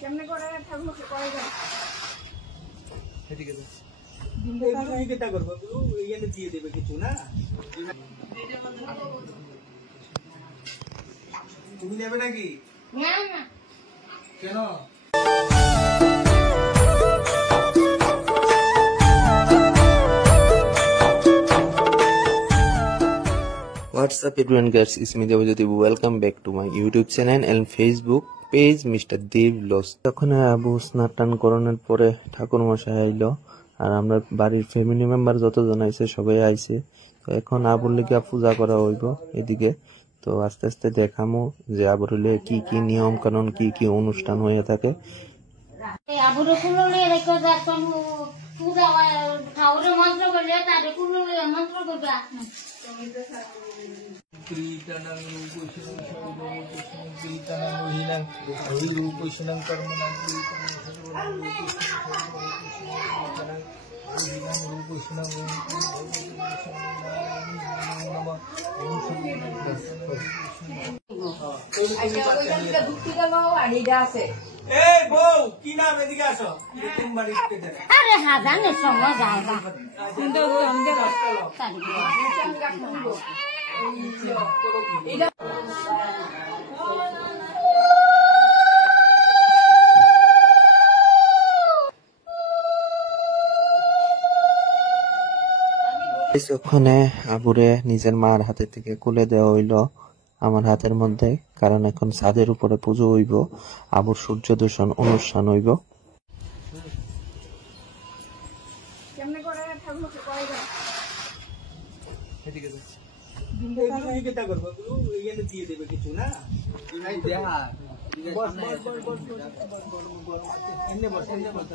কেমনে করে ঠাকুরকে করে যায় এদিকে যা এই কেটা করব এইখানে দিয়ে দেবে কিছু না তুমি নেবে নাকি না না কেন What's up everyone guys, it's me Devajyoti. Welcome back to my YouTube channel and Facebook page Mr. Dev Vlogs. তখন আবু স্নান করানোর পরে ঠাকুর মশাই আইলো আর আমরা বাড়ির ফ্যামিলি মেম্বার যতজন আইছে সবাই আইছে। তো এখন আবুর লিগা পূজা করা হইব এদিকে। তো আস্তে আস্তে দেখামু যে আবুর লিগে কি কি নিয়ম কানুন কি কি অনুষ্ঠান হয়ে থাকে। আবুর কুললে রেখো যা কোন পূজা ঠাকুরের মন্ত্র করলে তার কুললে মন্ত্র করবে Kritanang rupusinang sarudong rupusinang kritanang ruhinang rupusinang karmanang kritanang sarudong rupusinang এই বউ কি নাম এদিকে আসো তুমি বাড়িতে দেখো আরে হাজানের সময় যায় না কিন্তু ওখানে আবুরে নিজের মার হাতে থেকে কুলে দেওয়া হইলো আমার হাতের মধ্যে, কারণ এখন ছাদের উপরে পুজো হইব, আবুর সূর্য দর্শন অনুষ্ঠান হইব। কেমনে করে ঠাকুরকে করে যায় এদিকে যা এই কেটা করব এইখানে দিয়ে দেবে কিছু না বস বস বস বস এনে বস এনে বস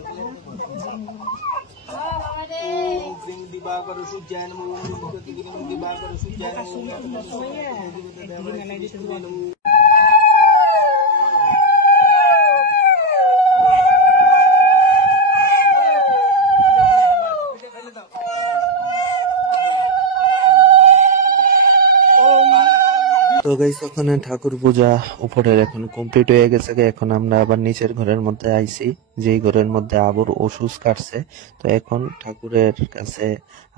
ওম দিবাকর সূর্যায় নমঃ ওম দিবাকর সূর্যায় নমঃ। তো গাইস ওখানে ঠাকুর পূজা উপরের এখন কমপ্লিট হয়ে গেছে। এখন আমরা আবার নিচের ঘরের মধ্যে আইছি, যেই ঘরের মধ্যে আবুর ওষুধ কাটছে। তো এখন ঠাকুরের কাছে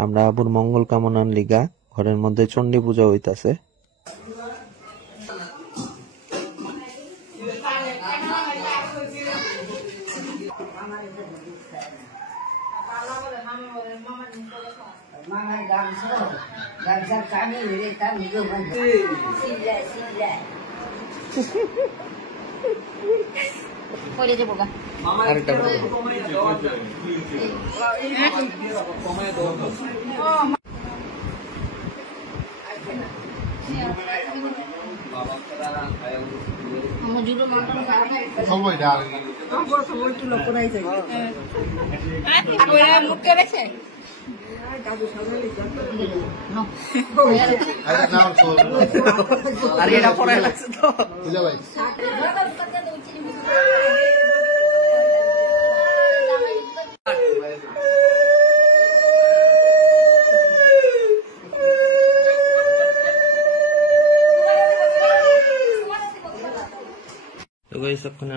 আমরা আবুর মঙ্গল কামনার লিগা ঘরের মধ্যে চণ্ডী পূজা হইতাছে।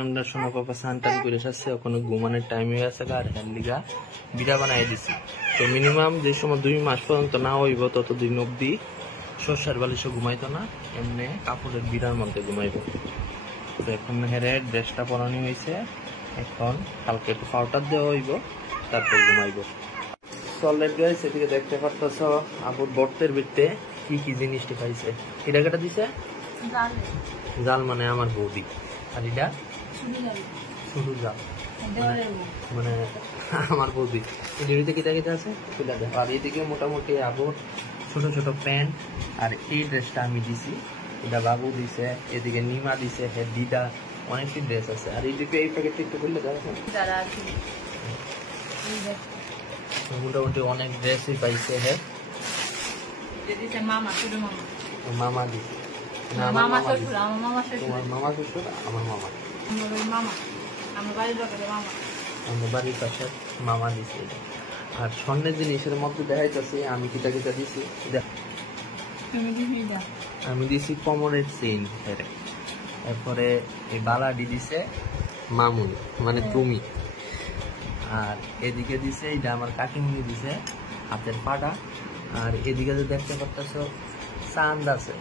আমরা সোনা পাপা সান্তান করে আসছে, ওখানে ঘুমানোর টাইম হয়ে আছে আর হ্যান্ড লিগা বিড়া বানাই দিছি। তো মিনিমাম যে সময় 2 মাস পর্যন্ত না হইব ততদিন অব্দি শস্যার বালিশে ঘুমাইতো না, এমনি কাপড়ের বিড়ার মধ্যে ঘুমাইব। তো এখন হেরে ড্রেসটা পরানো হয়েছে, এখন কালকে একটু পাউডার দেওয়া হইব, তারপর ঘুমাইব। চলের গায়ে সেদিকে দেখতে পারতেছ আবুর বর্তের ভিত্তে কি কি জিনিসটি পাইছে। এটা কেটা দিছে জাল, মানে আমার বৌদি, আর এটা শুধু জাল মানে আমার বৌদি। এদিকে কিতা কিতা আছে সেটা দেখো। আর এদিকে মোটামুটি আবুর ছোট ছোট প্যান্ট, আর এই ড্রেসটা আমি দিছি, এটা বাবু দিছে, এদিকে নিমা দিছে, হ্যাঁ দিদা, অনেকটি ড্রেস আছে। আর এইদিকে এই প্যাকেটটা একটু খুললে দেখো, মোটামুটি অনেক ড্রেসই পাইছে। হ্যাঁ মামা দিছে, তোমার মামা শ্বশুর, আমার মামা, আমার বাড়ির পাশে মামা দিছে। আর স্বর্ণের জিনিসের মধ্যে দেখাইতেছি আমি কিটা কিটা দিছি। আমি দিছি কোমরের চেইন, এরপরে এই বালাডি দিছে, মামুনি মানে তুমি। আর এদিকে দিছে এটা আমার কাকিমুনি দিছে হাতের পাটা। আর এদিকে যে দেখতে পাচ্ছ চাঁদ আছে,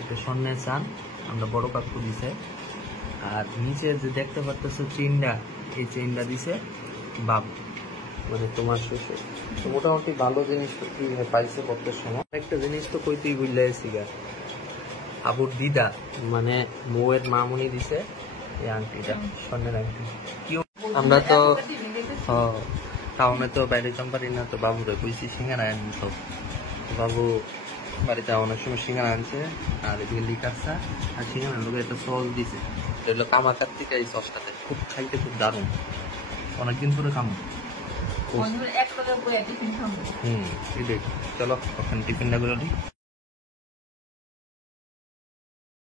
এটা স্বর্ণের চাঁদ, আমরা বড় কাকু দিছে। আর নিচে যে দেখতে পাচ্ছ চেইনটা, এই চেইনটা দিছে বাবু মানে তোমার শ্বশুর। তো মোটামুটি ভালো জিনিস পাইছে কত সময়। একটা জিনিস তো কইতেই বুঝলাইছি গা, আবুর দিদা মানে বউয়ের মামুনি দিছে এই আংটিটা, স্বর্ণের আংটি। আমরা তো টাউনে তো বাইরে পারি না, তো বাবুরে কইছি সিঙ্গারা আনি। তো বাবু বাড়িতে অনেক সময় সিঙ্গারা আনছে। আর এদিকে লিকাচ্ছা আর সিঙ্গারার লোক একটা সস দিছে, এগুলো কামাকার থেকে এই সসটাতে খুব খাইতে খুব দারুণ, অনেকদিন পরে খামো। এটাই, চলো ওখানে টিফিনটা করে দিই।